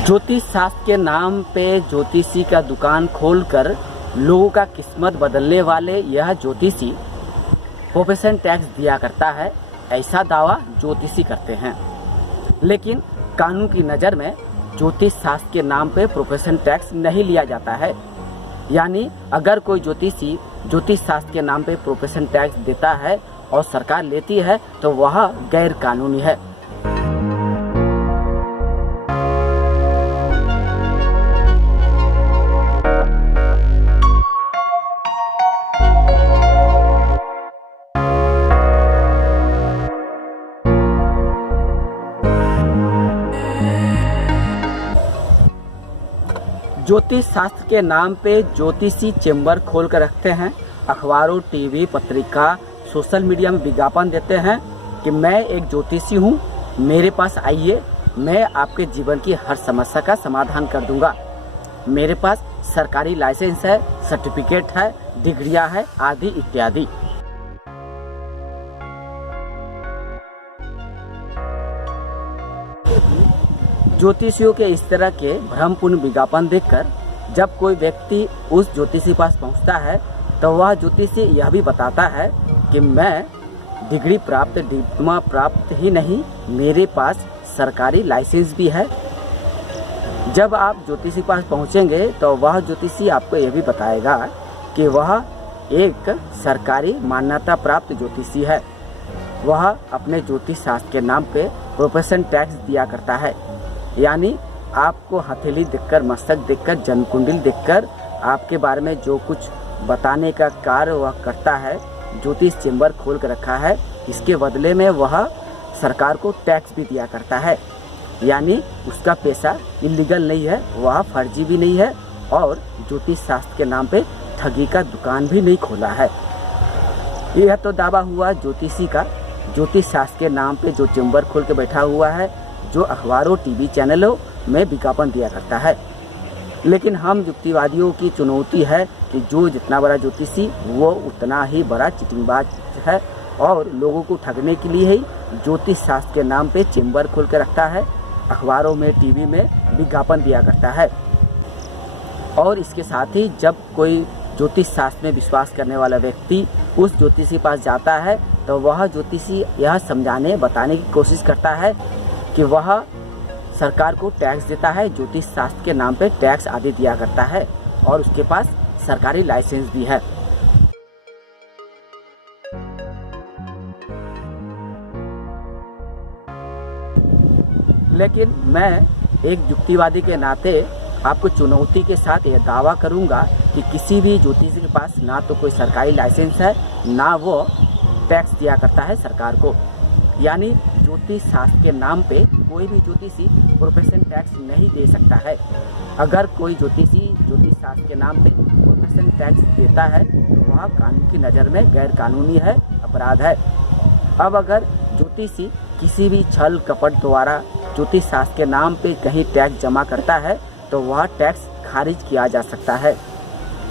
ज्योतिष शास्त्र के नाम पे ज्योतिषी का दुकान खोलकर लोगों का किस्मत बदलने वाले यह ज्योतिषी प्रोफेशन टैक्स दिया करता है, ऐसा दावा ज्योतिषी करते हैं। लेकिन कानून की नज़र में ज्योतिष शास्त्र के नाम पे प्रोफेशन टैक्स नहीं लिया जाता है। यानी अगर कोई ज्योतिषी ज्योतिष शास्त्र के नाम पे प्रोफेशन टैक्स देता है और सरकार लेती है तो वह गैर कानूनी है। ज्योतिष शास्त्र के नाम पे ज्योतिषी चेंबर खोल कर रखते हैं। अखबारों, टीवी, पत्रिका, सोशल मीडिया में विज्ञापन देते हैं कि मैं एक ज्योतिषी हूँ, मेरे पास आइए, मैं आपके जीवन की हर समस्या का समाधान कर दूंगा। मेरे पास सरकारी लाइसेंस है, सर्टिफिकेट है, डिग्रियाँ है, आदि इत्यादि। ज्योतिषियों के इस तरह के भ्रमपूर्ण विज्ञापन देखकर जब कोई व्यक्ति उस ज्योतिषी पास पहुंचता है तो वह ज्योतिषी यह भी बताता है कि मैं डिग्री प्राप्त, डिप्लोमा प्राप्त ही नहीं, मेरे पास सरकारी लाइसेंस भी है। जब आप ज्योतिषी पास पहुंचेंगे तो वह ज्योतिषी आपको यह भी बताएगा कि वह एक सरकारी मान्यता प्राप्त ज्योतिषी है। वह अपने ज्योतिष शास्त्र के नाम पे प्रोफेशन टैक्स दिया करता है। यानी आपको हथेली देखकर, मस्तक देखकर, जन्मकुंडली देखकर आपके बारे में जो कुछ बताने का कार्य वह करता है, ज्योतिष चेंबर खोल कर रखा है, इसके बदले में वह सरकार को टैक्स भी दिया करता है। यानी उसका पैसा इलीगल नहीं है, वह फर्जी भी नहीं है और ज्योतिष शास्त्र के नाम पे ठगी का दुकान भी नहीं खोला है। यह तो दावा हुआ ज्योतिषी का। ज्योतिष शास्त्र के नाम पे जो चेंबर खोल के बैठा हुआ है, जो अखबारों, टीवी चैनलों में विज्ञापन दिया करता है। लेकिन हम युक्तिवादियों की चुनौती है कि जो जितना बड़ा ज्योतिषी वो उतना ही बड़ा चिटिंगबाज है और लोगों को ठगने के लिए ही ज्योतिष शास्त्र के नाम पे चेंबर खोल के रखता है, अखबारों में, टीवी में विज्ञापन दिया करता है। और इसके साथ ही जब कोई ज्योतिष शास्त्र में विश्वास करने वाला व्यक्ति उस ज्योतिषी पास जाता है तो वह ज्योतिषी यह समझाने, बताने की कोशिश करता है कि वह सरकार को टैक्स देता है, ज्योतिष शास्त्र के नाम पे टैक्स आदि दिया करता है और उसके पास सरकारी लाइसेंस भी है। लेकिन मैं एक युक्तिवादी के नाते आपको चुनौती के साथ यह दावा करूंगा कि किसी भी ज्योतिषी के पास ना तो कोई सरकारी लाइसेंस है, ना वो टैक्स दिया करता है सरकार को। यानी ज्योतिष शास्त्र के नाम पे कोई भी ज्योतिषी प्रोफेशन टैक्स नहीं दे सकता है। अगर कोई ज्योतिषी ज्योतिष शास्त्र के नाम पे प्रोफेशन टैक्स देता है तो वह कानून की नज़र में गैर कानूनी है, अपराध है। अब अगर ज्योतिषी किसी भी छल कपट द्वारा ज्योतिष शास्त्र के नाम पे कहीं टैक्स जमा करता है तो वह टैक्स खारिज किया जा सकता है।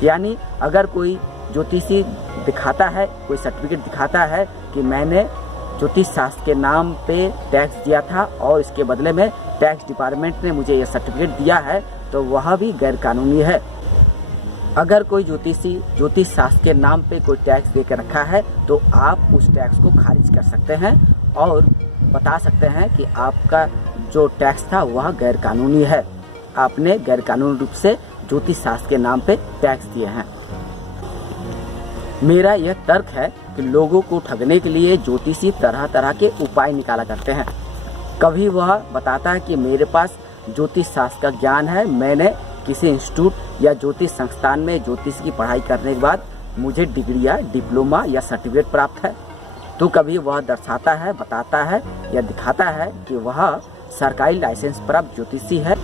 यानी अगर कोई ज्योतिषी दिखाता है, कोई सर्टिफिकेट दिखाता है कि मैंने ज्योतिष शास्त्र के नाम पे टैक्स दिया था और इसके बदले में टैक्स डिपार्टमेंट ने मुझे यह सर्टिफिकेट दिया है, तो वह भी गैर कानूनी है। अगर कोई ज्योतिषी ज्योतिष शास्त्र के नाम पे कोई टैक्स दे के रखा है तो आप उस टैक्स को खारिज कर सकते हैं और बता सकते हैं कि आपका जो टैक्स था वह गैर कानूनी है, आपने गैर कानूनी रूप से ज्योतिष शास्त्र के नाम पे टैक्स दिए हैं। मेरा यह तर्क है कि लोगों को ठगने के लिए ज्योतिषी तरह तरह के उपाय निकाला करते हैं। कभी वह बताता है कि मेरे पास ज्योतिष शास्त्र का ज्ञान है, मैंने किसी इंस्टीट्यूट या ज्योतिष संस्थान में ज्योतिष की पढ़ाई करने के बाद मुझे डिग्रियाँ, डिप्लोमा या सर्टिफिकेट प्राप्त है। तो कभी वह दर्शाता है, बताता है या दिखाता है कि वह सरकारी लाइसेंस प्राप्त ज्योतिषी है,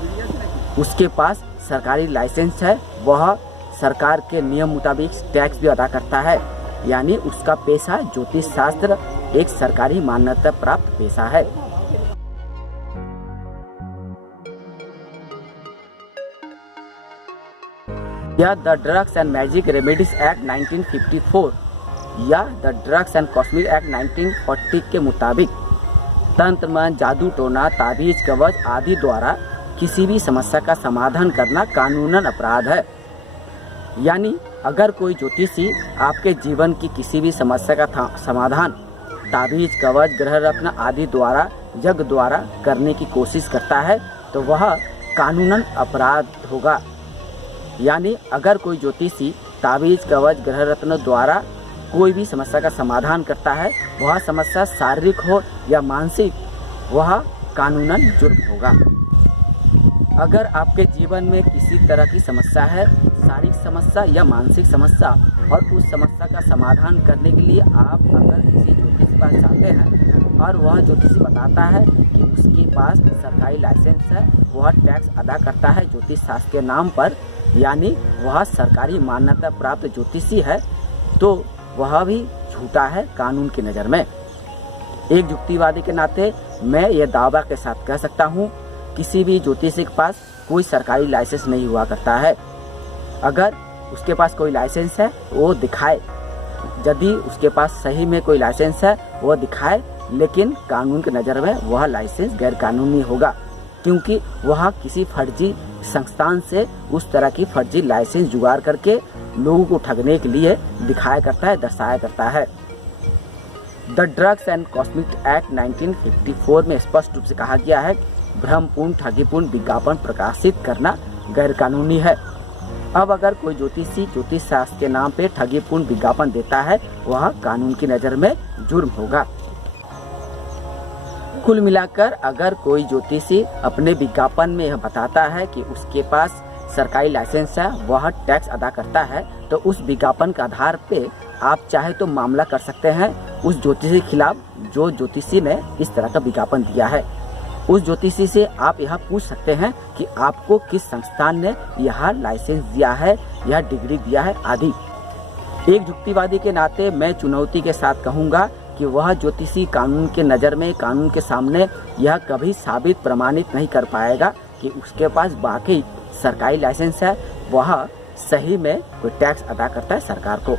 उसके पास सरकारी लाइसेंस है, वह सरकार के नियम मुताबिक टैक्स भी अदा करता है। यानी उसका पेशा ज्योतिष शास्त्र एक सरकारी मान्यता प्राप्त पेशा है। यह the drugs and magic remedies act 1954 या the drugs and cosmetic act 1940 के मुताबिक तंत्र, जादू टोना, ताबीज, कवच आदि द्वारा किसी भी समस्या का समाधान करना कानूनन अपराध है। यानी अगर कोई ज्योतिषी आपके जीवन की किसी भी समस्या का समाधान ताबीज, कवच, ग्रह रत्न आदि द्वारा, यज्ञ द्वारा करने की कोशिश करता है तो वह कानूनन अपराध होगा। यानी अगर कोई ज्योतिषी ताबीज, कवच, ग्रह रत्न द्वारा कोई भी समस्या का समाधान करता है, वह समस्या शारीरिक हो या मानसिक, वह कानूनन जुर्म होगा। अगर आपके जीवन में किसी तरह की समस्या है, शारीरिक समस्या या मानसिक समस्या, और उस समस्या का समाधान करने के लिए आप अगर किसी ज्योतिष के पास जाते हैं और वह ज्योतिषी बताता है कि उसके पास सरकारी लाइसेंस है, वह टैक्स अदा करता है ज्योतिष शास्त्र के नाम पर, यानी वह सरकारी मान्यता प्राप्त ज्योतिषी है, तो वह भी झूठा है कानून की नज़र में। एक युक्तिवादी के नाते मैं यह दावा के साथ कह सकता हूँ, किसी भी ज्योतिषी के पास कोई सरकारी लाइसेंस नहीं हुआ करता है। अगर उसके पास कोई लाइसेंस है वो दिखाए, यदि उसके पास सही में कोई लाइसेंस है वो दिखाए, लेकिन कानून की नज़र में वह लाइसेंस गैर कानूनी होगा, क्योंकि वह किसी फर्जी संस्थान से उस तरह की फर्जी लाइसेंस जुगाड़ करके लोगों को ठगने के लिए दिखाया करता है, दर्शाया करता है। The drugs and cosmetic act 1954 में स्पष्ट रूप से कहा गया है, भ्रमपूर्ण, ठगीपूर्ण विज्ञापन प्रकाशित करना गैर कानूनी है। अब अगर कोई ज्योतिषी ज्योतिष शास्त्र के नाम पे ठगीपूर्ण विज्ञापन देता है, वह कानून की नज़र में जुर्म होगा। कुल मिलाकर अगर कोई ज्योतिषी अपने विज्ञापन में यह बताता है कि उसके पास सरकारी लाइसेंस है, वह टैक्स अदा करता है, तो उस विज्ञापन के आधार पे आप चाहे तो मामला कर सकते हैं उस ज्योतिषी के खिलाफ जो ज्योतिषी ने इस तरह का विज्ञापन दिया है। उस ज्योतिषी से आप यह पूछ सकते हैं कि आपको किस संस्थान ने यह लाइसेंस दिया है, यह डिग्री दिया है आदि। एक युक्तिवादी के नाते मैं चुनौती के साथ कहूँगा कि वह ज्योतिषी कानून के नज़र में, कानून के सामने यह कभी साबित प्रमाणित नहीं कर पाएगा कि उसके पास वाकई सरकारी लाइसेंस है, वह सही में कोई टैक्स अदा करता है सरकार को।